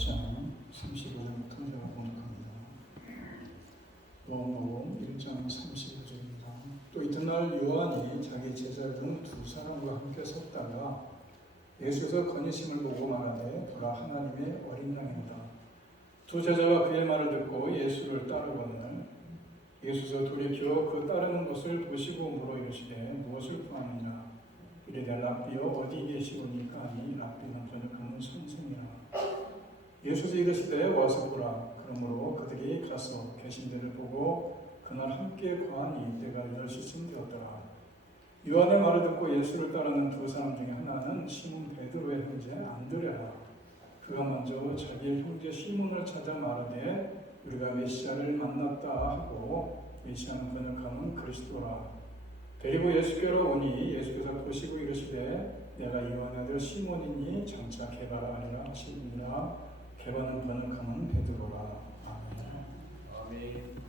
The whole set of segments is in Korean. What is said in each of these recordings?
1장 35절부터 제가 공독합니다. 요한복음 1장 35절입니다. 또 이튿날 요한이 자기 제자 중 두 사람과 함께 섰다가 예수께서 거니심을 보고 말하되 보라 하나님의 어린 양이다. 두 제자가 그의 말을 듣고 예수를 따르거늘 예수께서 돌이켜 그 따르는 것을 보시고 물어 이르시되 무엇을 구하느냐. 이르되 랍비여 어디 계시오니까 하니 랍비는 번역하는 선생이라. 예수께서 이르시되 와서 보라. 그러므로 그들이 가서 계신 데를 보고 그날 함께 거하니 때가 10시쯤 되었더라. 요한의 말을 듣고 예수를 따르는 두 사람 중에 하나는 시몬 베드로의 형제 안드레라. 그가 먼저 자기의 형제 시몬을 찾아 말하되 우리가 메시아를 만났다 하고 메시아는 번역하면 그리스도라. 데리고 예수께로 오니 예수께서 보시고 이르시되 내가 요한의 아들 시몬이니 장차 게바라 하리라 하시니라. 게바는 번역하면 베드로라. 아멘. 아멘.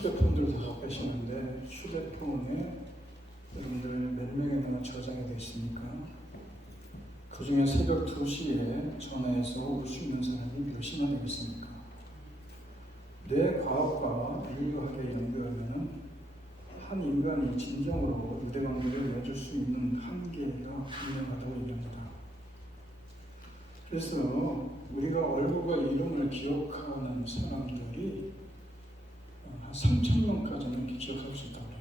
휴대폰들 다 계시는데 휴대폰에 여러분들 몇 명이나 저장이 되어 있습니까? 그 중에 새벽 2시에 전화해서 우시는 사람이 몇이나 되겠습니까? 내 과학과 인류학에 연구하면 한 인간이 진정으로 유대관계를 맺을 수 있는 한계가 분명하다고 얘기합니다. 그래서 우리가 얼굴과 이름을 기억하는 사람들이 한 3,000명까지는 이렇게 기억할 수 있다고 해요.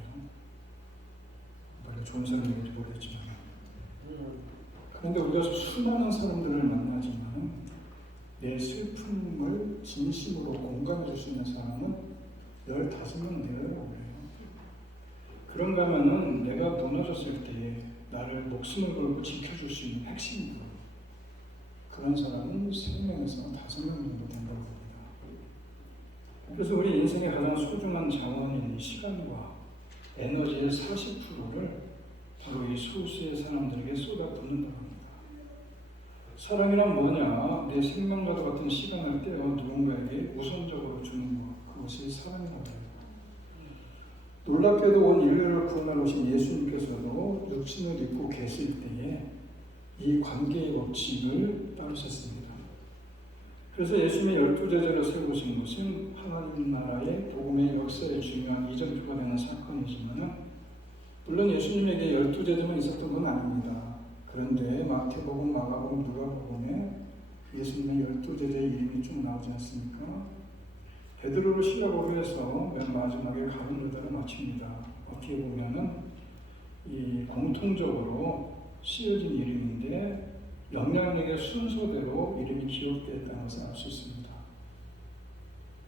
원래 좋은 사람들인지 모르겠지만. 그런데 우리가 수많은 사람들을 만나지만 내 슬픔을 진심으로 공감해 줄 수 있는 사람은 15명 되어요. 그런가 하면은 내가 무너졌을 때 나를 목숨을 걸고 지켜줄 수 있는 핵심이고, 그런 사람은 3명에서 5명 정도 된다고 봅니다. 그래서 우리 인생의 가장 소중한 자원인 이 시간과 에너지의 40%를 바로 이 소수의 사람들에게 쏟아붓는다고 합니다. 사랑이란 뭐냐? 내 생명과도 같은 시간을 떼어 누군가에게 우선적으로 주는 것, 그것이 사랑이라고 합니다. 놀랍게도 온 인류를 구원하러 오신 예수님께서도 육신을 입고 계실 때에 이 관계의 법칙을 따르셨습니다. 그래서 예수님의 12제자를 세우신 것은 하나님 나라의 복음의 역사에 중요한 이정표가 되는 사건이지만, 물론 예수님에게 12제자만 있었던 건 아닙니다. 그런데 마태복음, 마가복음, 누가복음에 예수님의 12제자의 이름이 쭉 나오지 않습니까? 베드로를 시작으로 해서 맨 마지막에 가룟 유다를 마칩니다. 어떻게 보면은 이 공통적으로 쓰여진 이름인데 영향력의 순서대로 이름이 기록되었다는 것을 알 수 있습니다.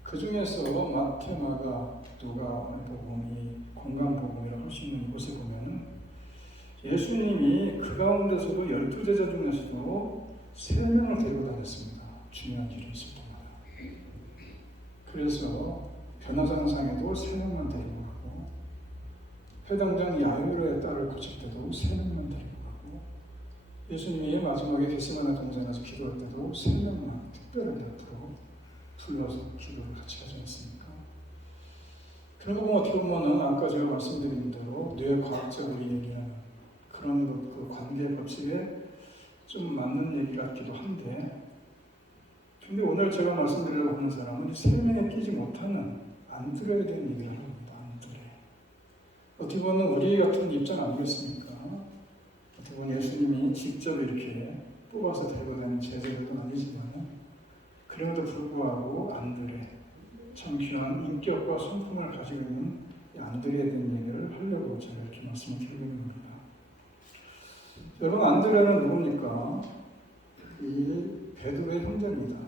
그 중에서 마태, 마가, 누가복음이 건강복음이라고 할 수 있는 곳에 보면은 예수님이 그 가운데서도 12제자 중에서도 3명을 데리고 다녔습니다. 중요한 일이 있을 동안. 그래서 변호사상에도 3명만 데리고 가고, 회당장 야이로의 딸을 고칠 때도 3명만 데리고 가고, 예수님이 마지막에 겟세마네 동산에서 기도할 때도 3명만 특별하게 앞으로 불러서 기도를 같이 하지 않습니까? 그런 거 보면 어떻게 보면은 아까 제가 말씀드린 대로 뇌과학적으로 얘기하는 그런 그 관계 법칙에 좀 맞는 얘기 같기도 한데, 근데 오늘 제가 말씀드리려고 하는 사람은 3명에 끼지 못하는 안드레에 대한 얘기를 합니다. 안드레. 어떻게 보면 우리 같은 입장 아니겠습니까? 어떻게 보면 예수님이 직접 이렇게 뽑아서 데리고 다니는 제자들도 아니지만, 그럼에도 불구하고 안드레, 참 귀한 인격과 성품을 가지고 있는 안드레에 대한 얘기를 하려고 제가 이렇게 말씀을 드리고 있는 겁니다. 여러분, 안드레는 누굽니까? 이 베드로의 형제입니다.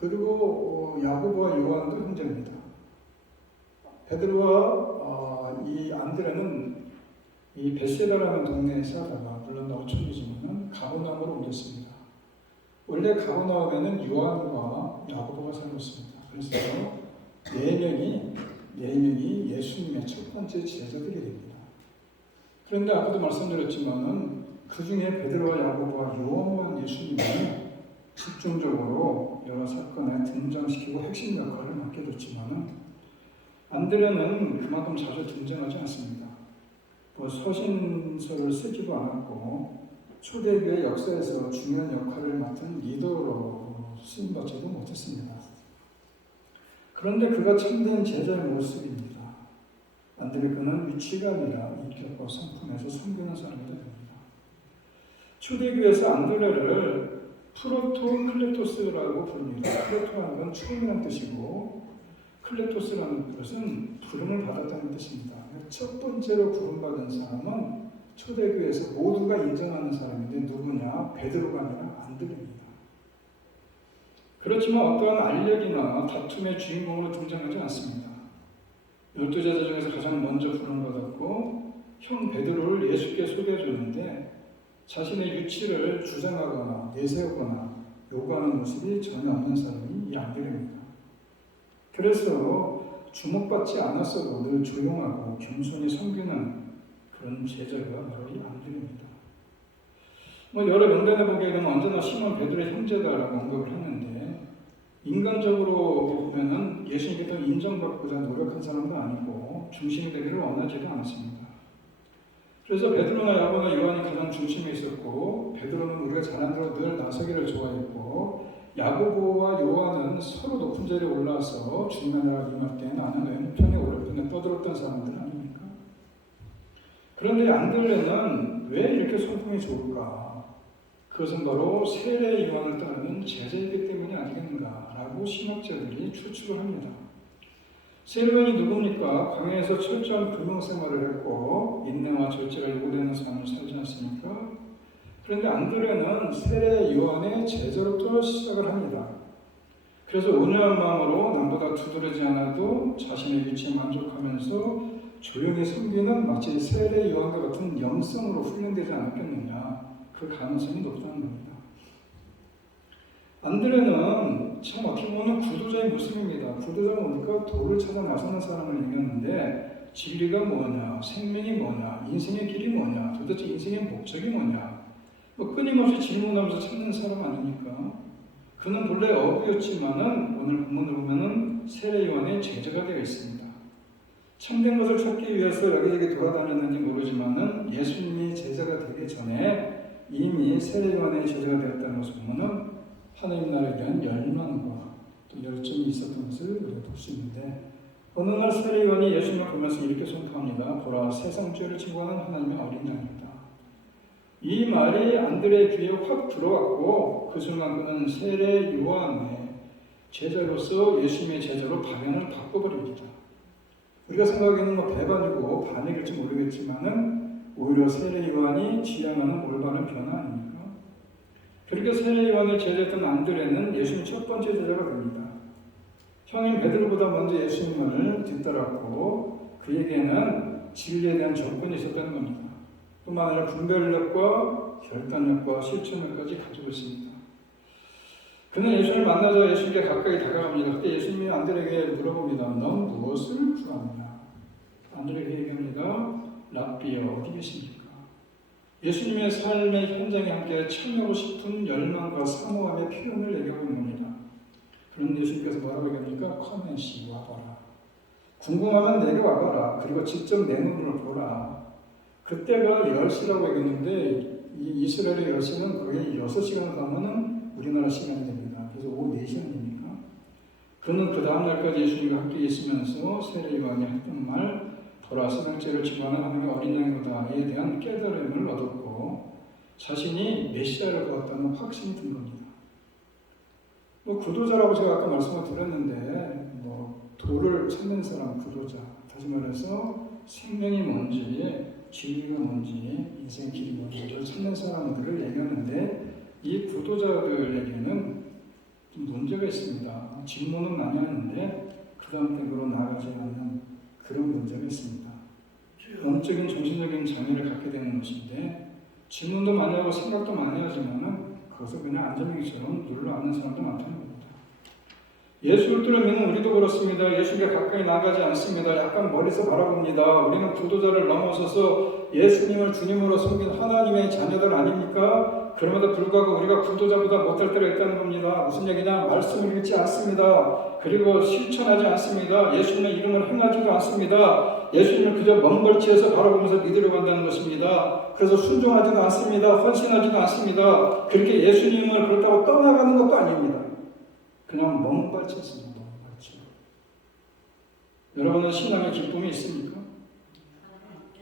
그리고 야고보와 요한도 형제입니다. 베드로와 이 안드레는 이 벳세다라는 동네에 살다가, 물론 어촌이지만 가버나움으로 옮겼습니다. 원래 가버나움에는 요한과 야고보가 살았습니다. 그래서 4명이 예수님의 첫 번째 제자들이 됩니다. 그런데 아까도 말씀드렸지만은 그 중에 베드로와 야고보와 요한만 예수님이 집중적으로 여러 사건에 등장시키고 핵심 역할을 맡게 됐지만은, 안드레는 그만큼 자주 등장하지 않습니다. 서신서를 쓰지도 않았고 초대교회 역사에서 중요한 역할을 맡은 리더로 쓰임받지도 못했습니다. 그런데 그가 참된 제자의 모습입니다. 안드레 그는 위치가 아니라 인격과 성품에서 섬기는 사람이 됩니다. 초대교회에서 안드레를 프로토클레토스라고 부릅니다. 프로토라는 건 처음이라는 뜻이고, 클레토스라는 것은 부름을 받았다는 뜻입니다. 첫 번째로 부름받은 사람은 초대교회에서 모두가 인정하는 사람인데 누구냐? 베드로가 아니라 안드레입니다. 그렇지만 어떠한 알력이나 다툼의 주인공으로 등장하지 않습니다. 12제자 중에서 가장 먼저 부름받았고 형 베드로를 예수께 소개해 줬는데 자신의 유치를 주장하거나 내세우거나 요구하는 모습이 전혀 없는 사람이 이 안드레입니다. 그래서 주목받지 않았어도 늘 조용하고 겸손히 섬기는 그런 제자가 바로 이 안드레입니다. 여러 명단에 보기에는 언제나 시몬 베드로의 형제다라고 언급을 하는데, 인간적으로 보면은 예수님께서 인정받고자 노력한 사람도 아니고 중심이 되기를 원하지도 않았습니다. 그래서 베드로나 야고보나 요한이 가장 중심에 있었고, 베드로는 우리가 잘 아는 대로 늘 나서기를 좋아했고, 야고보와 요한은 서로 높은 자리에 올라와서 주님의 나라가 임할 때 나는 왼편에 오른편에 떠들었던 사람들 아닙니까? 그런데 안드레는 왜 이렇게 성품이 좋을까? 그것은 바로 세례 요한을 따르는 제자이기 때문이 아니겠는가라고 신학자들이 추측을 합니다. 세례 요한이 누굽니까? 광야에서 철저한 불명 생활을 했고 인내와 절제가 요구되는 삶을 살지 않습니까? 그런데 안드레는 세례 요한의 제자로부터 시작을 합니다. 그래서 온유한 마음으로 남보다 두드러지 않아도 자신의 위치에 만족하면서 조용히 섬기는 마치 세례 요한과 같은 영성으로 훈련되지 않았겠느냐. 그 가능성이 높다는 겁니다. 안드레는 참 어떻게 보면 구도자의 모습입니다. 구도자가 뭡니까? 도를 찾아 나서는 사람을 얘기하는데 진리가 뭐냐, 생명이 뭐냐, 인생의 길이 뭐냐, 도대체 인생의 목적이 뭐냐, 끊임없이 질문하면서 찾는 사람 아닙니까? 그는 본래 어부였지만은 오늘 본문을 보면은 세례 요한의 제자가 되어 있습니다. 참된 것을 찾기 위해서 여기저기 돌아다녔는지 모르지만은 예수님이 제자가 되기 전에 이미 세례 요한의 제자가 되었다는 것을 보면은 하나님 나라에 대한 열망과 또 열정이 있었던 것을 우리가 볼 수 있는데 어느 날 세례 요한이 예수님을 보면서 이렇게 선포합니다. 보라, 세상 죄를 증거하는 하나님의 어린 양이다. 이 말이 안드레의 귀에 확 들어왔고 그 순간 그는 세례 요한의 제자로서 예수님의 제자로 방향을 바꿔버립니다. 우리가 생각하기에는 배반이고 반역일지 모르겠지만은 오히려 세례 요한이 지향하는 올바른 변화 아닙니까? 그렇게 세례 요한의 제자였던 안드레는 예수님 첫 번째 제자가 됩니다. 형인 베드로보다 먼저 예수님을 뒤따랐고 그에게는 진리에 대한 접근이 있었다는 겁니다. 뿐만 아니라 분별력과 결단력과 실천력까지 가지고 있습니다. 그는 예수님을 만나자 예수님께 가까이 다가갑니다. 그때 예수님이 안드레에게 물어봅니다. 넌 무엇을 구하느냐? 안드레에게 얘기합니다. 랍비여, 어디 계십니까? 예수님의 삶의 현장에 함께 참여하고 싶은 열망과 사모함의 표현을 얘기하고 있는 겁니다. 그런데 예수님께서 뭐라고 얘기합니까? 커맨시, 와봐라. 궁금하면 내게 와봐라. 그리고 직접 내 눈으로 보라. 그때가 10시라고 얘기했는데 이 이스라엘의 10시는 거의 6시간을 가면은 우리나라 시간이 됩니다. 그래서 오후 4시간입니까? 그는 그 다음날까지 예수님과 함께 있으면서 세례 요한이 했던 말 보라, 세상죄를 증거하는 하나님의 어린 양이다에 대한 깨달음을 얻었고 자신이 메시아를 보았다는 확신이 든 겁니다. 구도자라고 제가 아까 말씀을 드렸는데 도를 찾는 사람 구도자, 다시 말해서 생명이 뭔지 진리가 뭔지 인생 길이 뭔지를 찾는 사람들을 얘기하는데 이 구도자들에게는 좀 문제가 있습니다. 질문은 많이 하는데 그 다음 댁으로 나아가지 않는 그런 문제가 있습니다. 영적인 정신적인 장애를 갖게 되는 것인데 질문도 많이 하고 생각도 많이 하지만은 그것을 그냥 안전뱅이처럼 눌러앉는 사람도 많다는 겁니다. 예수를 뚫으면 우리도 그렇습니다. 예수께 가까이 나가지 않습니다. 약간 멀리서 바라봅니다. 우리는 구도자를 넘어서서 예수님을 주님으로 섬긴 하나님의 자녀들 아닙니까? 그럼에도 불구하고 우리가 구도자보다 못할 때가 있다는 겁니다. 무슨 얘기냐? 말씀을 읽지 않습니다. 그리고 실천하지 않습니다. 예수님의 이름을 행하지도 않습니다. 예수님을 그저 먼 멀치에서 바라보면서 믿으려 한다는 것입니다. 그래서 순종하지도 않습니다. 헌신하지도 않습니다. 그렇게 예수님을 그렇다고 떠나가는 것도 아닙니다. 그냥 먼 발치였습니다. 먼 발치. 여러분은 신앙의 기쁨이 있습니까?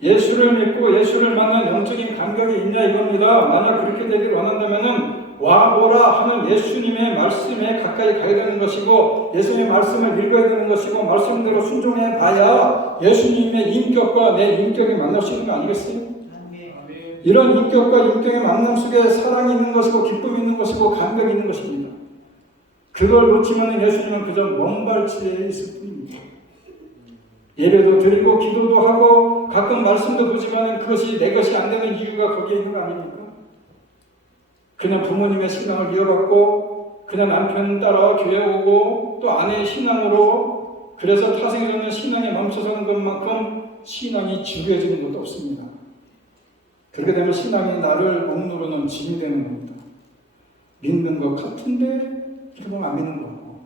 예수를 믿고 예수를 만난 영적인 감격이 있냐 이겁니다. 만약 그렇게 되기를 원한다면은 와보라 하는 예수님의 말씀에 가까이 가야 되는 것이고 예수님의 말씀을 읽어야 되는 것이고 말씀대로 순종해 봐야 예수님의 인격과 내 인격이 만날 수 있는 거 아니겠어요? 이런 인격과 인격의 만남 속에 사랑이 있는 것이고 기쁨이 있는 것이고 감격이 있는 것입니다. 그걸 놓치면 예수님은 그저 먼 발치에 있을 뿐입니다. 예배도 드리고 기도도 하고 가끔 말씀도 보지만 그것이 내 것이 안 되는 이유가 거기에 있는 거 아닙니까? 그냥 부모님의 신앙을 이어받고 그냥 남편 따라 교회 오고 또 아내의 신앙으로 그래서 타성이 없는 신앙에 멈춰서는 것만큼 신앙이 지루해지는 것도 없습니다. 그렇게 되면 신앙이 나를 억누르는 짐이 되는 겁니다. 믿는 것 같은데 결국 안 믿는 거고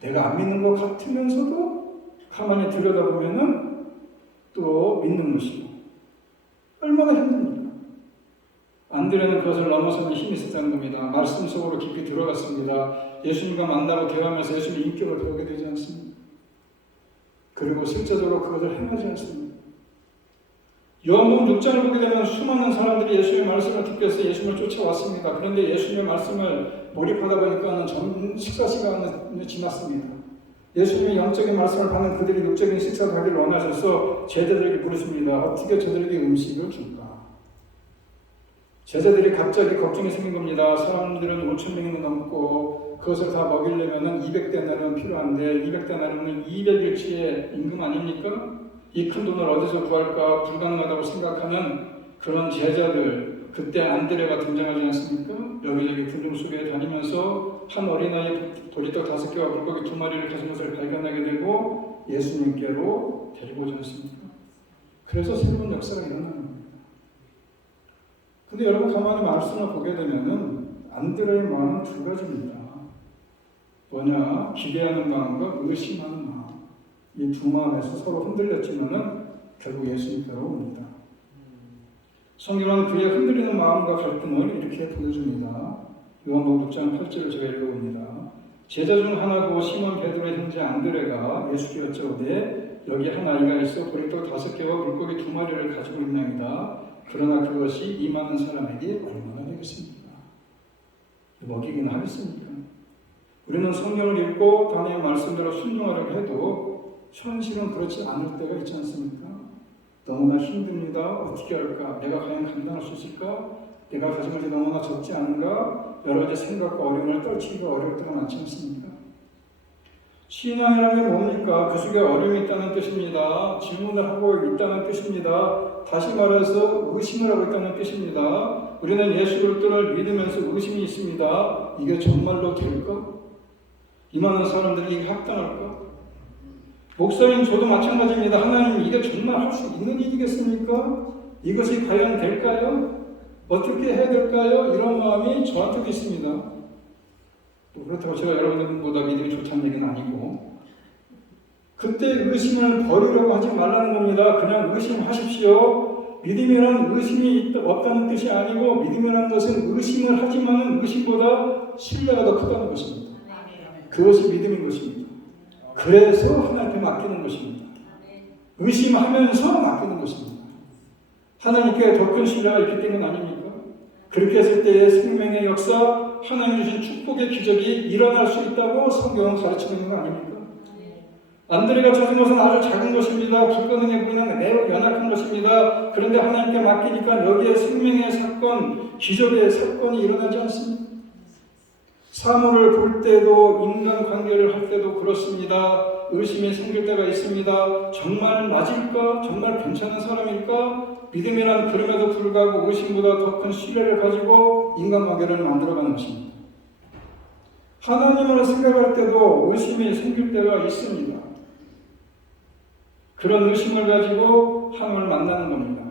내가 안 믿는 것 같으면서도 가만히 들여다보면은 또 믿는 것이고 얼마나 힘듭니까? 안드레는 그것을 넘어서는 힘이 있었다는 겁니다. 말씀 속으로 깊이 들어갔습니다. 예수님과 만나고 대화하면서 예수님의 인격을 배우게 되지 않습니까? 그리고 실제적으로 그것을 행하지 않습니다. 요한복음 6장을 보게 되면 수많은 사람들이 예수님의 말씀을 듣기 위해서 예수님을 쫓아왔습니다. 그런데 예수님의 말씀을 몰입하다 보니까 식사 시간이 지났습니다. 예수님의 영적인 말씀을 받는 그들이 육적인 식사를 하기를 원하셔서 제자들에게 부르십니다. 어떻게 저들에게 음식을 줄까? 제자들이 갑자기 걱정이 생긴 겁니다. 사람들은 5,000명이 넘고 그것을 다 먹이려면 200데나리온 필요한데 200데나리온은 200일치의 임금 아닙니까? 이 큰 돈을 어디서 구할까 불가능하다고 생각하는 그런 제자들, 그때 안드레가 등장하지 않습니까? 여기저기 군중 속에 다니면서 한 어린아이 보리떡 5개와 물고기 2마리를 가진 것을 발견하게 되고 예수님께로 데리고 오지 않습니까? 그래서 새로운 역사가 일어나는 겁니다. 근데 여러분 가만히 말씀을 보게 되면은 안드레의 마음은 두 가지입니다. 뭐냐? 기대하는 마음과 의심하는 마음. 이 두 마음에서 서로 흔들렸지만은 결국 예수님께로 옵니다. 성경은 그의 흔들리는 마음과 갈등을 이렇게 보여줍니다. 요한복음 6장 8절을 제가 읽어봅니다. 제자 중 하나고 시몬 베드로의 형제 안드레가 예수께 여쭤오되 여기 한 아이가 있어 보리떡 5개와 물고기 2마리를 가지고 있나이다. 그러나 그것이 이 많은 사람에게 얼마나 되겠습니까? 먹이긴 하겠습니까? 우리는 성경을 읽고 하나님의 말씀대로 순종하려고 해도 현실은 그렇지 않을 때가 있지 않습니까? 너무나 힘듭니다. 어떻게 할까? 내가 과연 감당할 수 있을까? 내가 가진 것이 너무나 적지 않은가? 여러 가지 생각과 어려움을 떨치기가 어려울 때가 많지 않습니까? 신앙이라는 게 뭡니까? 그 속에 어려움이 있다는 뜻입니다. 질문을 하고 있다는 뜻입니다. 다시 말해서 의심을 하고 있다는 뜻입니다. 우리는 예수 그리스도를 믿으면서 의심이 있습니다. 이게 정말로 될까? 이 많은 사람들이 이게 합당할까? 목사님 저도 마찬가지입니다. 하나님 이게 정말 할 수 있는 일이겠습니까? 이것이 과연 될까요? 어떻게 해야 될까요? 이런 마음이 저한테도 있습니다. 그렇다고 제가 여러분들보다 믿음이 좋다는 얘기는 아니고 그때 의심을 버리려고 하지 말라는 겁니다. 그냥 의심하십시오. 믿음이란 의심이 없다는 뜻이 아니고 믿음이라는 것은 의심을 하지만 의심보다 신뢰가 더 크다는 것입니다. 그것이 믿음인 것입니다. 그래서 하나님께 맡기는 것입니다. 의심하면서 맡기는 것입니다. 하나님께 더 큰 신뢰가 있기 때문 아닙니까? 그렇게 했을 때의 생명의 역사, 하나님 주신 축복의 기적이 일어날 수 있다고 성경은 가르치는 거 아닙니까? 안드레가 찾은 것은 아주 작은 것입니다. 불가능해 보이는 매우 연약한 것입니다. 그런데 하나님께 맡기니까 여기에 생명의 사건, 기적의 사건이 일어나지 않습니다. 사물을 볼 때도 인간관계를 할 때도 그렇습니다. 의심이 생길 때가 있습니다. 정말 맞을까? 정말 괜찮은 사람일까? 믿음이란 그럼에도 불구하고 의심보다 더 큰 신뢰를 가지고 인간관계를 만들어가는 것입니다. 하나님을 생각할 때도 의심이 생길 때가 있습니다. 그런 의심을 가지고 하나님을 만나는 겁니다.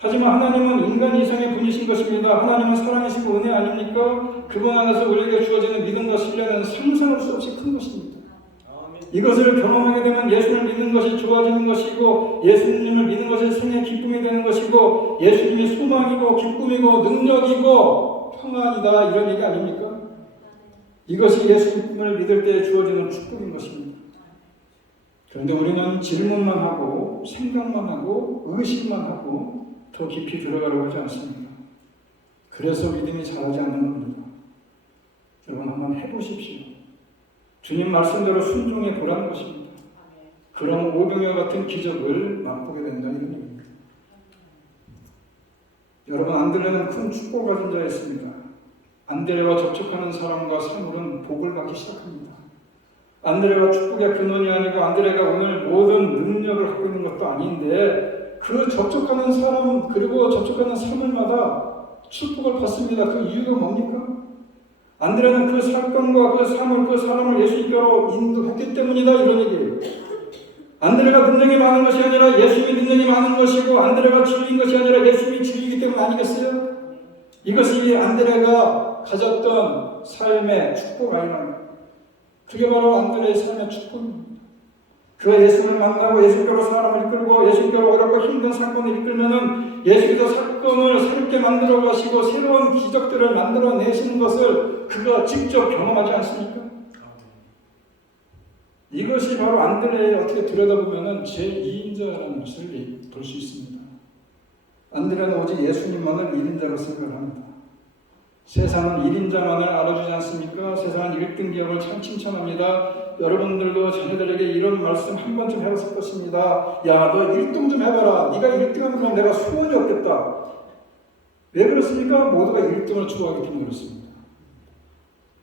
하지만 하나님은 인간 이상의 분이신 것입니다. 하나님은 사랑이시고 은혜 아닙니까? 그분 안에서 우리에게 주어지는 믿음과 신뢰는 상상할 수 없이 큰 것입니다. 이것을 경험하게 되면 예수님을 믿는 것이 좋아지는 것이고 예수님을 믿는 것이 생의 기쁨이 되는 것이고 예수님이 소망이고 기쁨이고 능력이고 평안이다 이런 얘기 아닙니까? 이것이 예수님을 믿을 때 주어지는 축복인 것입니다. 그런데 우리는 질문만 하고 생각만 하고 의심만 하고 더 깊이 들어가려고 하지 않습니다. 그래서 믿음이 자라지 않는 겁니다. 여러분 한번 해보십시오. 주님 말씀대로 순종해 보라는 것입니다. 그럼 오병이와 같은 기적을 맛보게 된다는 얘기입니다. 여러분 안드레는 큰 축복을 가진 자였습니다. 안드레와 접촉하는 사람과 사물은 복을 받기 시작합니다. 안드레가 축복의 근원이 아니고 안드레가 오늘 모든 능력을 갖고 있는 것도 아닌데 그 접촉하는 사람 그리고 접촉하는 사물마다 축복을 받습니다. 그 이유가 뭡니까? 안드레는 그 사건과 그 사물 그 사람을 예수님께로 인도했기 때문이다 이런 얘기예요. 안드레가 능력이 많은 것이 아니라 예수님이 능력이 많은 것이고 안드레가 진리인 것이 아니라 예수님이 진리이기 때문 아니겠어요? 이것이 안드레가 가졌던 삶의 축복 아니냐. 그게 바로 안드레의 삶의 축복입니다. 그가 예수님을 만나고 예수께로 사람을 이끌고 예수께로 어렵고 힘든 사건을 이끌면은 예수께서 사건을 새롭게 만들어 가시고 새로운 기적들을 만들어 내시는 것을 그가 직접 경험하지 않습니까? 이것이 바로 안드레의 어떻게 들여다보면은 제2인자라는 것을 볼 수 있습니다. 안드레는 오직 예수님만을 1인자로 생각합니다. 세상은 1인자만을 알아주지 않습니까? 세상은 1등 기업을 참 칭찬합니다. 여러분들도 자녀들에게 이런 말씀 한 번쯤 해봤을 것입니다. 야, 너 1등 좀 해봐라. 네가 1등하면 그럼 내가 소원이 없겠다. 왜 그렇습니까? 모두가 1등을 추구하기 때문에 그렇습니다.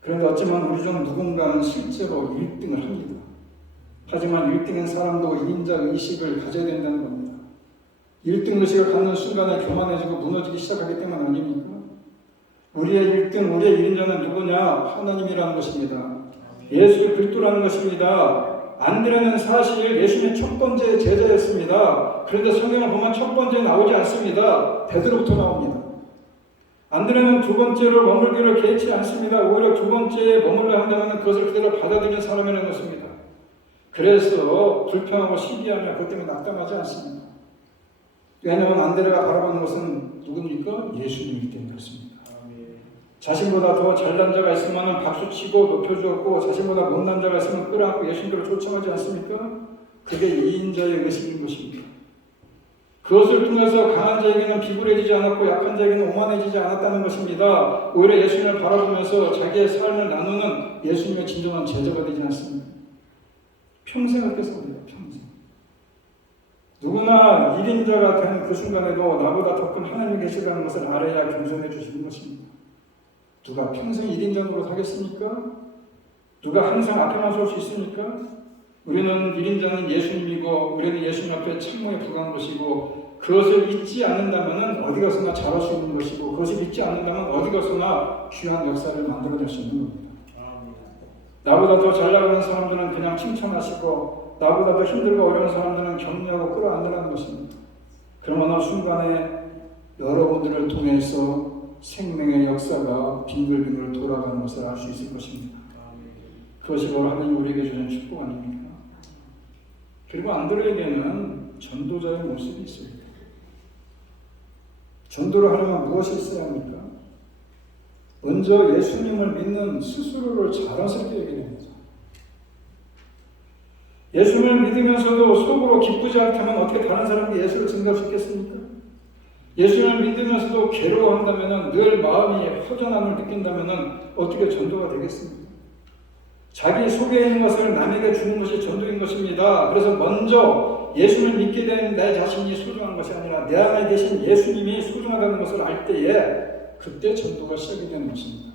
그런데 어쩌면 우리 중 누군가는 실제로 1등을 합니다. 하지만 1등인 사람도 2인자 의식을 가져야 된다는 겁니다. 1등 의식을 갖는 순간에 교만해지고 무너지기 시작하기 때문 아닙니까? 우리의 1등, 우리의 1인자는 누구냐? 하나님이라는 것입니다. 예수 그리스도라는 것입니다. 안드레는 사실 예수님의 첫 번째 제자였습니다. 그런데 성경을 보면 첫 번째 나오지 않습니다. 베드로부터 나옵니다. 안드레는 두 번째로 머물기를 개의치 않습니다. 오히려 두 번째에 머물러 한다면 그것을 그대로 받아들이는 사람이라는 것입니다. 그래서 불평하고 시기하며 그것 때문에 낙담하지 않습니다. 왜냐하면 안드레가 바라보는 것은 누굽니까? 예수님이기 때문에 그렇습니다. 자신보다 더 잘난 자가 있으면 박수치고 높여주었고 자신보다 못난 자가 있으면 끌어안고 예수님께로 초청하지 않습니까? 그게 2인자의 의식인 것입니다. 그것을 통해서 강한 자에게는 비굴해지지 않았고 약한 자에게는 오만해지지 않았다는 것입니다. 오히려 예수님을 바라보면서 자기의 삶을 나누는 예수님의 진정한 제자가 되지 않습니다. 평생 그렇게 삽니다. 평생. 누구나 1인자가 되는 그 순간에도 나보다 더 큰 하나님이 계시다는 것을 알아야 겸손해 주시는 것입니다. 누가 평생 1인자 노릇하겠습니까? 누가 항상 앞에만 설 수 있습니까? 우리는 1인자는 예수님이고 우리는 예수님 앞에 창모에 불과한 것이고 그것을 잊지 않는다면 어디 가서나 잘할 수 있는 것이고 그것을 잊지 않는다면 어디 가서나 귀한 역사를 만들어낼 수 있는 겁니다. 나보다 더 잘 나가는 사람들은 그냥 칭찬하시고 나보다 더 힘들고 어려운 사람들은 격려하고 끌어안으라는 것입니다. 그러나 순간에 여러분들을 통해서 생명의 역사가 빙글빙글 돌아가는 것을 알 수 있을 것입니다. 그것이 바로 하나님 우리에게 주는 축복 아닙니까? 그리고 안드레에게는 전도자의 모습이 있습니다. 전도를 하려면 무엇이 있어야 합니까? 먼저 예수님을 믿는 스스로를 자랑스럽게 얘기합니다. 예수님을 믿으면서도 속으로 기쁘지 않다면 어떻게 다른 사람에게 예수를 증거할 수 있겠습니까? 예수님을 믿으면서도 괴로워한다면 늘 마음이 허전함을 느낀다면 어떻게 전도가 되겠습니까? 자기 속에 있는 것을 남에게 주는 것이 전도인 것입니다. 그래서 먼저 예수님을 믿게 된 내 자신이 소중한 것이 아니라 내 안에 계신 예수님이 소중하다는 것을 알 때에 그때 전도가 시작이 되는 것입니다.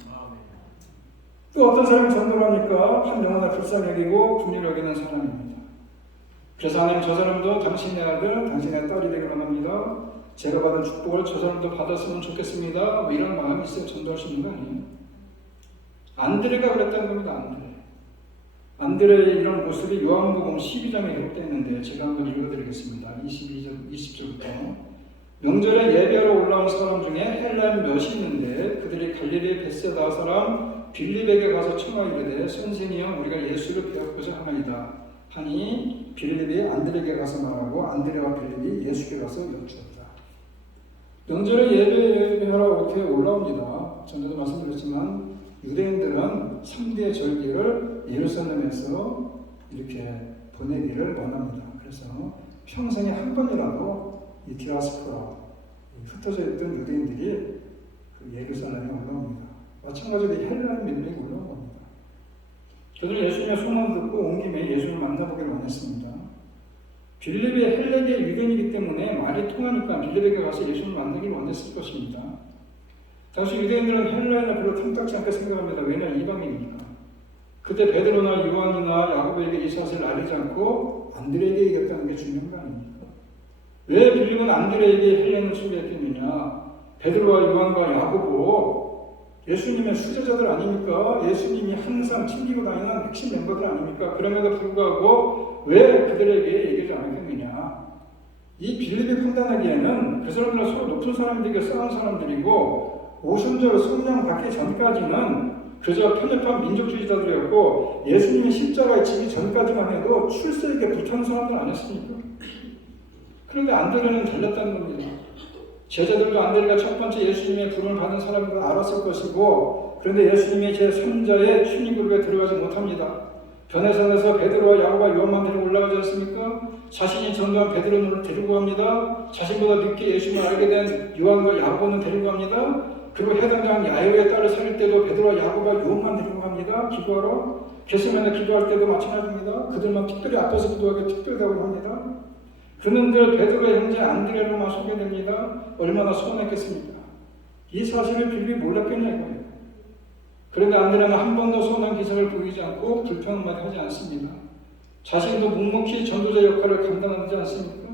또 어떤 사람이 전도를 하니까 한 영혼을 불쌍히 여기고 긍휼히 여기는 사람입니다. 그래서 하나님 저 사람도 당신의 아들, 당신의 딸이 되기를 원합니다. 제가 받은 축복을 저 사람도 받았으면 좋겠습니다. 뭐 이런 마음이 있어야 전도할 수 있는 거 아니에요? 안드레가 그랬다는 겁니다. 안드레의 이런 모습이 요한복음 12장에 기록되어 있는데 제가 한번 읽어드리겠습니다. 20절부터 명절에 예배하러 올라온 사람 중에 헬라인 몇이 있는데 그들이 갈릴리 벳세다 사람 빌립에게 가서 청하 이르되 선생이여 우리가 예수를 배웠고자 하나이다 하니 빌립이 안드레에게 가서 말하고 안드레와 빌립이 예수께 가서 여쭈었다. 명절에 예배하러 이렇게 올라옵니다. 전에도 말씀드렸지만 유대인들은 3대 절기를 예루살렘에서 이렇게 보내기를 원합니다. 그래서 평생에 한 번이라도 이 디아스포라, 흩어져 있던 유대인들이 그 예루살렘에 올라옵니다. 마찬가지로 헬라인 몇 명이 올라온 겁니다. 저들 예수님의 소문을 듣고 온 김에 예수를 만나보기를 원했습니다. 빌립이 헬레계 유대인이기 때문에 말이 통하니까 빌립에게 가서 예수를 만나기를 원했을 것입니다. 당시 유대인들은 헬라인을 별로 탐탁지 않게 생각합니다. 왜냐하면 이방인이니까. 그때 베드로나 요한이나 야고보에게 이 사실을 알리지 않고 안드레에게 얘기했다는 게 중요한 거 아닙니까? 왜 빌립은 안드레에게 헬라인을 소개했겠느냐? 베드로와 요한과 야고보 예수님의 수제자들 아닙니까? 예수님이 항상 챙기고 다니는 핵심 멤버들 아닙니까? 그럼에도 불구하고 왜 그들에게 얘기를 안 했겠느냐? 이 빌립이 판단하기에는 그 사람들은 서로 높은 사람들에게 싸운 사람들이고 오순절 성령 받기 전까지는 그저 편협한 민족주의자들이었고 예수님이 십자가에 지기 전까지만 해도 출세에게 불타는 사람들 아니었습니까? 그런데 안드레는 달랐다는 겁니다. 제자들도 안드레가 첫 번째 예수님의 부름을 받은 사람으로 알았을 것이고 그런데 예수님이 제3자의 춘위 그룹에 들어가지 못합니다. 변해산에서 베드로와 야고보와 요한만 데리고 올라가지 않습니까? 자신이 전도한 베드로를 데리고 갑니다. 자신보다 늦게 예수님을 알게 된 요한과 야고보는 데리고 갑니다. 그리고 해당장 야이로의 딸을 살릴 때도 베드로와 야고보와 요한만 데리고 갑니다. 기도하러. 겟세마네 기도할 때도 마찬가지입니다. 그들만 특별히 앞에서 기도하게 특별하다고 합니다. 그는들 베드로의 형제 안드레로만 소개됩니다. 얼마나 서운했겠습니까? 이 사실을 빌립이 몰랐겠냐고요. 그런데 안드레는 한 번도 서운한 기색을 보이지 않고 불평 한마디 하지 않습니다. 자신도 묵묵히 전도자 역할을 감당하지 않습니까?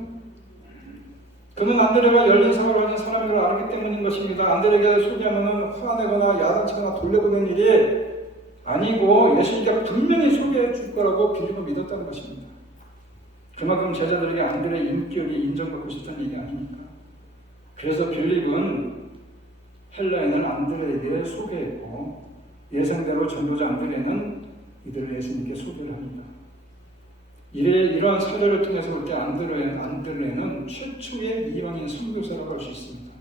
그는 안드레가 열린 사고를 가진 사람인 걸 알기 때문인 것입니다. 안드레에게 소개하면 화내거나 야단치거나 돌려보낸 일이 아니고 예수님께 분명히 소개해 줄 거라고 빌립은 믿었다는 것입니다. 그만큼 제자들에게 안드레의 인격이 인정받고 싶다는 얘기 아닙니까? 그래서 빌립은 헬라인을 안드레에게 소개했고 예상대로 전도자 안드레는 이들을 예수님께 소개를 합니다. 이러한 사례를 통해서 볼 때 안드레는 최초의 이방인 선교사라고 할 수 있습니다.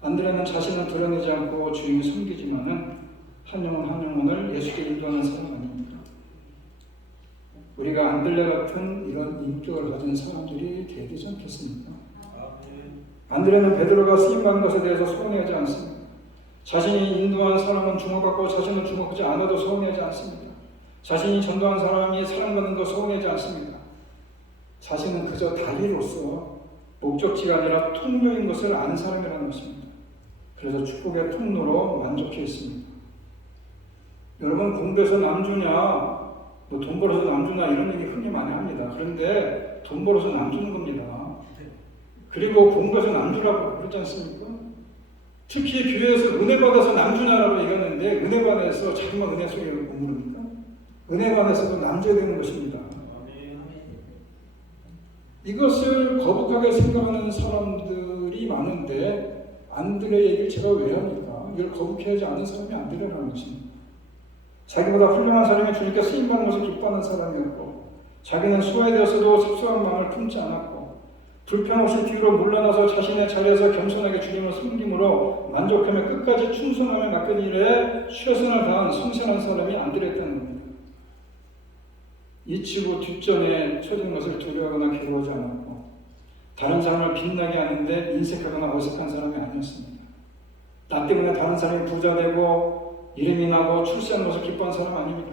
안드레는 자신을 드러내지 않고 주인을 섬기지만은 한 영혼을 예수께 인도하는 사람 아닙니까? 우리가 안드레 같은 이런 인격을 가진 사람들이 되야 되지 않겠습니까? 안드레는 베드로가 쓰임받는 것에 대해서 서운해하지 않습니다. 자신이 인도한 사람은 주목받고 자신은 주목하지 않아도 서운해하지 않습니다. 자신이 전도한 사람이 사랑받는 것 서운해하지 않습니다. 자신은 그저 단위로서 목적지가 아니라 통로인 것을 아는 사람이라는 것입니다. 그래서 축복의 통로로 만족해 있습니다. 여러분, 공부해서 남주냐, 돈 벌어서 남주냐 이런 얘기 흔히 많이 합니다. 그런데 돈 벌어서 남주는 겁니다. 그리고 공부해서 남주라고 그러지 않습니까? 특히 교회에서 은혜 받아서 남주냐라고 얘기하는데 은혜 받아서 자기만 은혜 속에 머무릅니까? 은혜 받아서도 남줘야 되는 것입니다. 이것을 거북하게 생각하는 사람들이 많은데 안드레 얘기를 제가 왜 합니까? 이걸 거북해하지 않은 사람이 안드레라는 것입니다. 자기보다 훌륭한 사람이 주님께 쓰임받는 것을 기뻐하는 사람이었고 자기는 소외되어서도 섭섭한 마음을 품지 않았고 불평 없이 뒤로 물러나서 자신의 자리에서 겸손하게 주님을 섬김으로 만족하며 끝까지 충성함을 맡긴 일에 최선을 다한 성실한 사람이 안드레였다는 겁니다. 이치고 뒷전에 처진 것을 두려워하거나 괴로워하지 않았고 다른 사람을 빛나게 하는데 인색하거나 어색한 사람이 아니었습니다. 나 때문에 다른 사람이 부자되고 이름이 나고 출세하는 것을 기뻐하는 사람 아닙니까?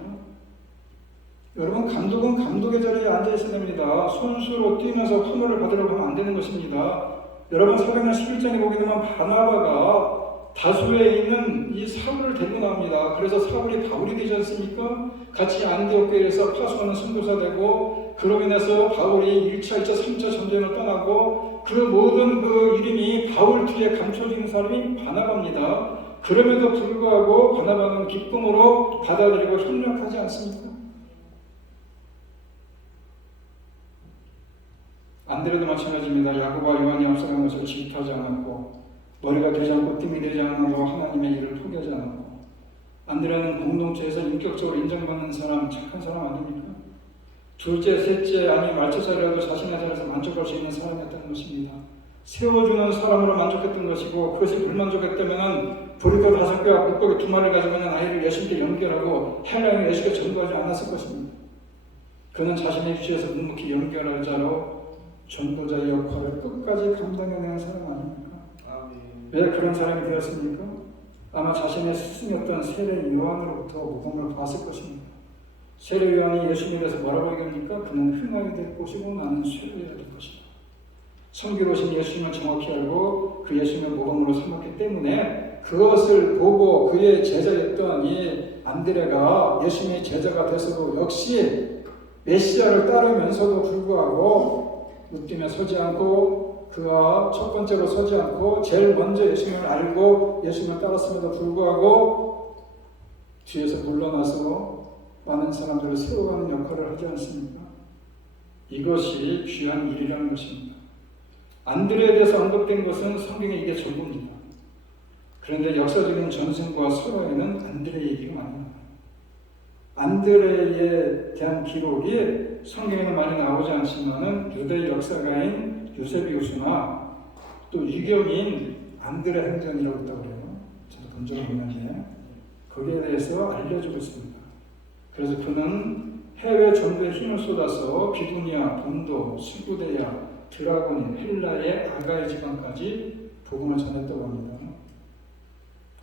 여러분, 감독은 감독의 자리에 앉아 있어야 됩니다. 손수로 뛰면서 화물을 받으려고 하면 안 되는 것입니다. 여러분, 사도행전 11장에 보게 되면 바나바가 다소에 있는 이 사울을 데리고 나옵니다. 그래서 사울이 바울이 되지 않습니까? 같이 안디옥교회에서 파송하는 선교사 되고 그로 인해서 바울이 1차, 2차, 3차 전쟁을 떠나고 그 모든 그 이름이 바울 뒤에 감춰지는 사람이 바나바입니다. 그럼에도 불구하고 바나바는 기쁨으로 받아들이고 협력하지 않습니까? 안드레도 마찬가지입니다. 야고보와 요한이 앞서간 것을 질투하지 않았고 머리가 되지 않고 뜸이 되지 않아도 하나님의 일을 포기하지 않았고 안드레는 공동체에서 인격적으로 인정받는 사람, 착한 사람 아닙니까? 둘째, 셋째, 아니 말처자리라도 자신의 자리에서 만족할 수 있는 사람이었다는 것입니다. 세워주는 사람으로 만족했던 것이고 그것이 불만족했다면 보리떡 5개와 물고기 2마리를 가지고 있는 아이를 예수님께 연결하고 헬라인을 예수께 전도하지 않았을 것입니다. 그는 자신의 위치에서 묵묵히 연결할 자로 전도자의 역할을 끝까지 감당해내는 사람 아닙니까? 왜 그런 사람이 되었습니까? 아마 자신의 스승이었던 세례 요한으로부터 모범을 봤을 것입니다. 세례 요한이 예수님에 대해서 뭐라고 얘기합니까? 그는 흥하게 될 것이고 나는 쇠로야 될 것이다. 성기로신 예수님을 정확히 알고 그 예수님의 모범으로 삼았기 때문에 그것을 보고 그의 제자였던 이 안드레가 예수님의 제자가 돼서도 역시 메시아를 따르면서도 불구하고 웃기며 서지 않고 그가 첫 번째로 서지 않고 제일 먼저 예수님을 알고 예수님을 따랐음에도 불구하고 뒤에서 물러나서 많은 사람들을 세워가는 역할을 하지 않습니까? 이것이 귀한 일이라는 것입니다. 안드레에 대해서 언급된 것은 성경에 이게 전부입니다. 그런데 역사적인 전승과 서로에는 안드레 얘기가 많이 나와요. 안드레에 대한 기록이 성경에는 많이 나오지 않지만은 유대 역사가인 유세비우스나 또 유경인 안드레 행전이라고 있다고 그래요. 제가 본 적이 있는데 거기에 대해서 알려주고 있습니다. 그래서 그는 해외 전도에 힘을 쏟아서 비두니아, 본도, 수구데야, 드라고니, 헬라의 아가야 지방까지 복음을 전했다고 합니다.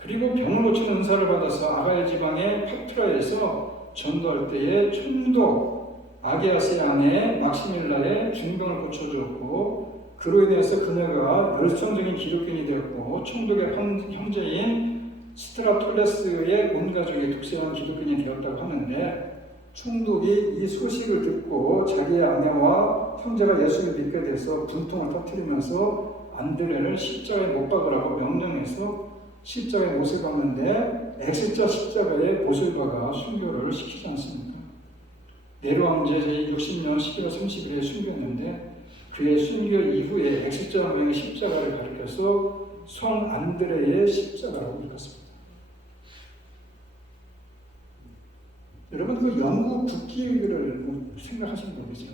그리고 병을 고치는 은사를 받아서 아가야 지방의 파트라에서 전도할 때에 총독 아게아스의 아내 막시밀라의 중병을 고쳐주었고, 그로 인해서 그녀가 열성적인 기독교인이 되었고, 총독의 형제인 스트라톨레스의 온 가족이 독실한 기독교인이 되었다고 하는데, 총독이 이 소식을 듣고 자기의 아내와 형제가 예수를 믿게 돼서 분통을 터뜨리면서 안드레를 십자가에 못 박으라고 명령해서 십자가에 못을 박는데, X자 십자가에 못을 박아 순교를 시키지 않습니다. 네로 황제 제60년 11월 30일에 순교했는데, 그의 순교 이후에 X자 모양의 십자가를 가리켜서 성 안드레의 십자가라고 읽었습니다. 여러분, 그 영국 국기를 생각하시는 거겠죠.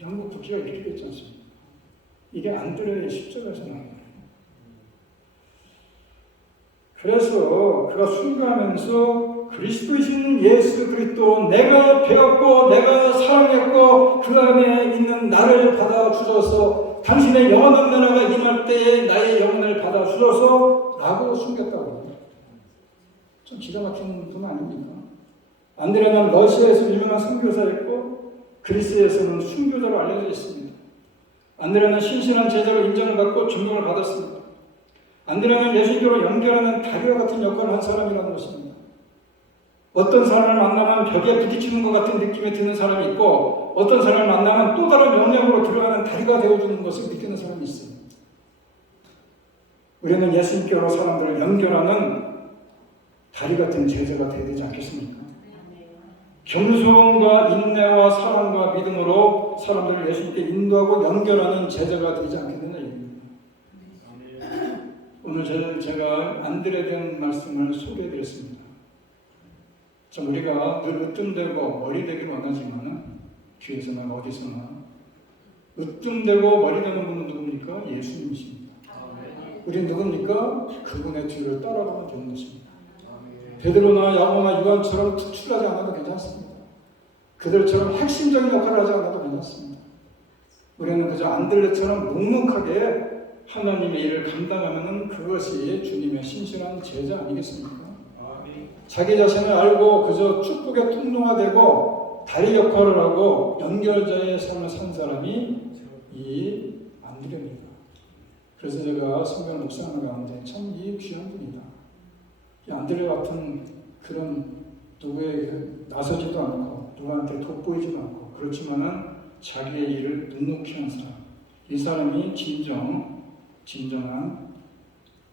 영국 국기가 이렇게 됐지 않습니까? 이게 안드레의 십자가에서 나온 거예요. 그래서 그가 순교하면서 그리스도이신 예수 그리스도, 내가 배웠고 내가 사랑했고 그 안에 있는 나를 받아주셔서 당신의 영원한 나라가 임할 때에 나의 영혼을 받아주셔서 라고 숨겼다고 합니다. 좀 기가 막힌 분 아닙니까? 안드레는 러시아에서 유명한 선교사였고 그리스에서는 순교자로 알려져 있습니다. 안드레는 신실한 제자로 인정을 받고 존경을 받았습니다. 안드레는 예수님으로 연결하는 다리와 같은 역할을 한 사람이라는 것입니다. 어떤 사람을 만나면 벽에 부딪히는 것 같은 느낌이 드는 사람이 있고, 어떤 사람을 만나면 또 다른 영역으로 들어가는 다리가 되어주는 것을 느끼는 사람이 있습니다. 우리는 예수님께로 사람들을 연결하는 다리 같은 제자가 되어야 되지 않겠습니까? 겸손과 인내와 사랑과 믿음으로 사람들을 예수님께 인도하고 연결하는 제자가 되지 않겠느냐 이겁니다. 오늘 제가 안드레에 대한 말씀을 소개해드렸습니다. 참 우리가 늘 으뜸되고 머리 되기를 원하지만 뒤에서나 어디서나 으뜸되고 머리 되는 분은 누굽니까? 예수님이십니다. 우리는 누굽니까? 그분의 뒤를 따라가면 되는 것입니다. 베드로나 야고보나 요한처럼 특출하지 않아도 괜찮습니다. 그들처럼 핵심적인 역할을 하지 않아도 괜찮습니다. 우리는 그저 안드레처럼 묵묵하게 하나님의 일을 감당하면 그것이 주님의 신실한 제자 아니겠습니까? 자기 자신을 알고 그저 축복의 통로가 되고 다리 역할을 하고 연결자의 삶을 산 사람이 이 안드레입니다. 그래서 제가 성경을 묵상하는 가운데 참 이 귀한 분이다. 이 안드레 같은 그런 누구에게 나서지도 않고 누구한테 돋보이지도 않고 그렇지만은 자기의 일을 묵묵히 한 사람, 이 사람이 진정한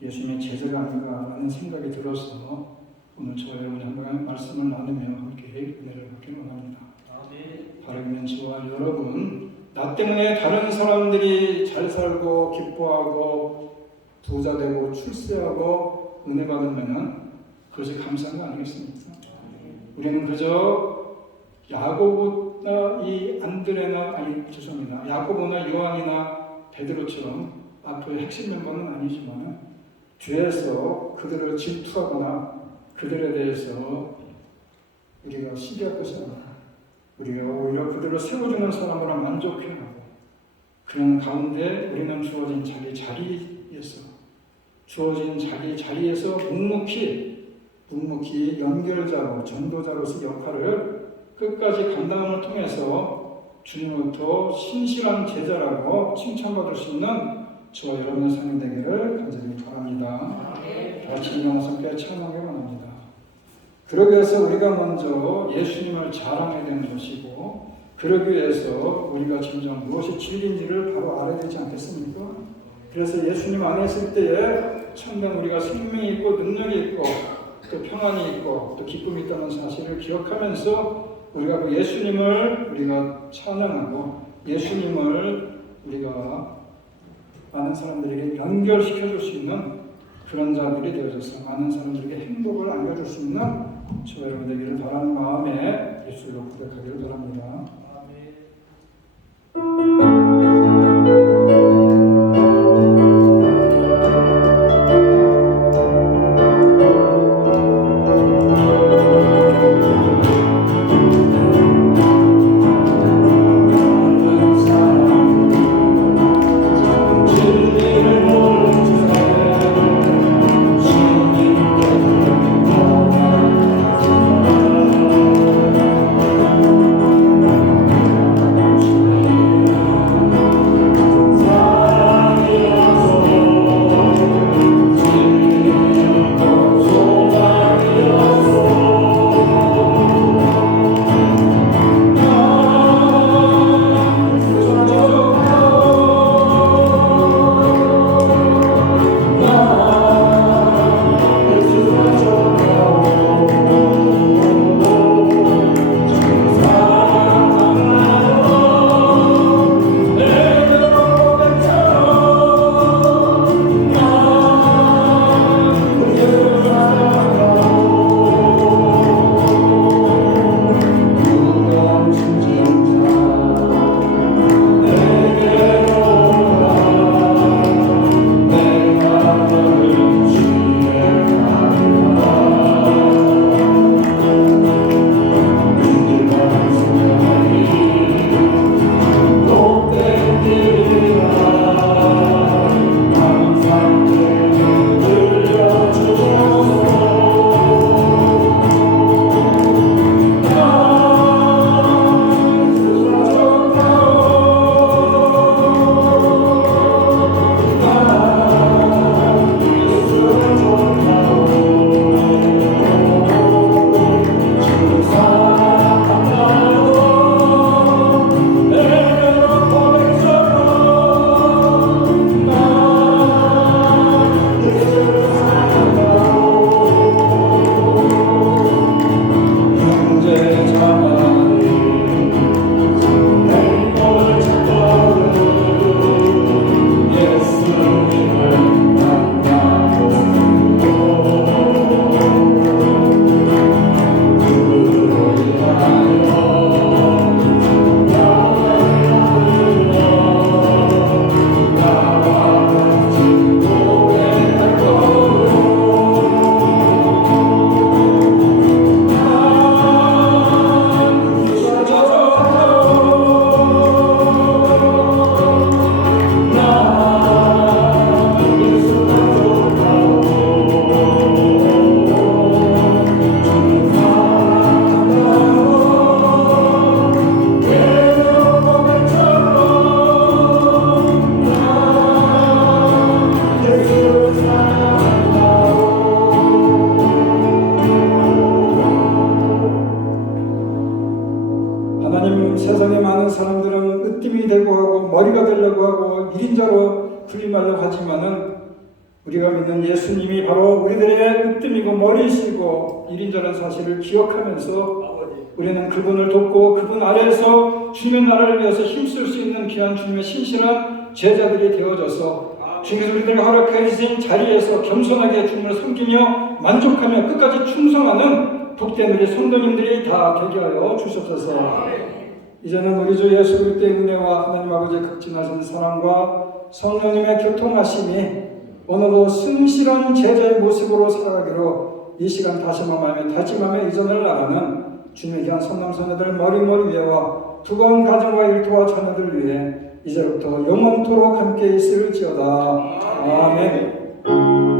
예수님의 제자가 아닌가라는 생각이 들어서 오늘 저와 여러분이 한번 말씀을 나누며 함께 은혜를 받기를 원합니다. 바라기는 저와 여러분, 나 때문에 다른 사람들이 잘 살고 기뻐하고 부자되고 출세하고 은혜 받으면 그것이 감사한 거 아니겠습니까? 우리는 그저 야고보나 이 안드레나 야고보나 요한이나 베드로처럼 앞으로의 핵심 멤버는 아니지만 뒤에서 그들을 질투하거나 그들에 대해서 우리가 시기할 것이 아니라 우리가 오히려 그들을 세워주는 사람으로 만족해하고 그런 가운데 우리는 주어진 자기 자리에서 묵묵히 연결자로 전도자로서 역할을 끝까지 감당함을 통해서 주님으로부터 신실한 제자라고 칭찬받을 수 있는 저와 여러분의 삶이 되기를 간절히 바랍니다. 다 같이 일어나서 함께 찬양하기 원합니다. 그러기 위해서 우리가 먼저 예수님을 자랑해야 되는 것이고, 그러기 위해서 우리가 점점 무엇이 진리인지를 바로 알아야 되지 않겠습니까? 그래서 예수님 안에 있을 때에 참된 우리가 생명이 있고 능력이 있고 또 평안이 있고 또 기쁨이 있다는 사실을 기억하면서 우리가 그 예수님을 우리가 찬양하고 예수님을 우리가 많은 사람들에게 연결시켜줄 수 있는 그런 자들이 되어져서 많은 사람들에게 행복을 안겨줄 수 있는 저와 여러분 되기를 바라는 마음에 예수로 고백하기를 바랍니다. 예수님이 바로 우리들의 으뜸이고 머리이시고 일인자라는 사실을 기억하면서 우리는 그분을 돕고 그분 아래에서 주님의 나라를 위해서 힘쓸 수 있는 귀한 주님의 신실한 제자들이 되어져서 주님께서 우리들에게 허락해 주신 자리에서 겸손하게 주님을 섬기며 만족하며 끝까지 충성하는 복된 우리 성도님들이 다 되게 하여 주옵소서. 이제는 우리 주 예수 그리스도의 은혜와 하나님 아버지의 극진하신 사랑과 성령님의 교통하심이 오늘도 순실한 제자의 모습으로 살아가기로 이 시간 다짐하며 이전을 나가는 주님의 귀한 선남선녀들 머리머리 위에와 두건 가정과 일터와 자녀들 위해 이제부터 영원토록 함께 있을지어다. 아멘.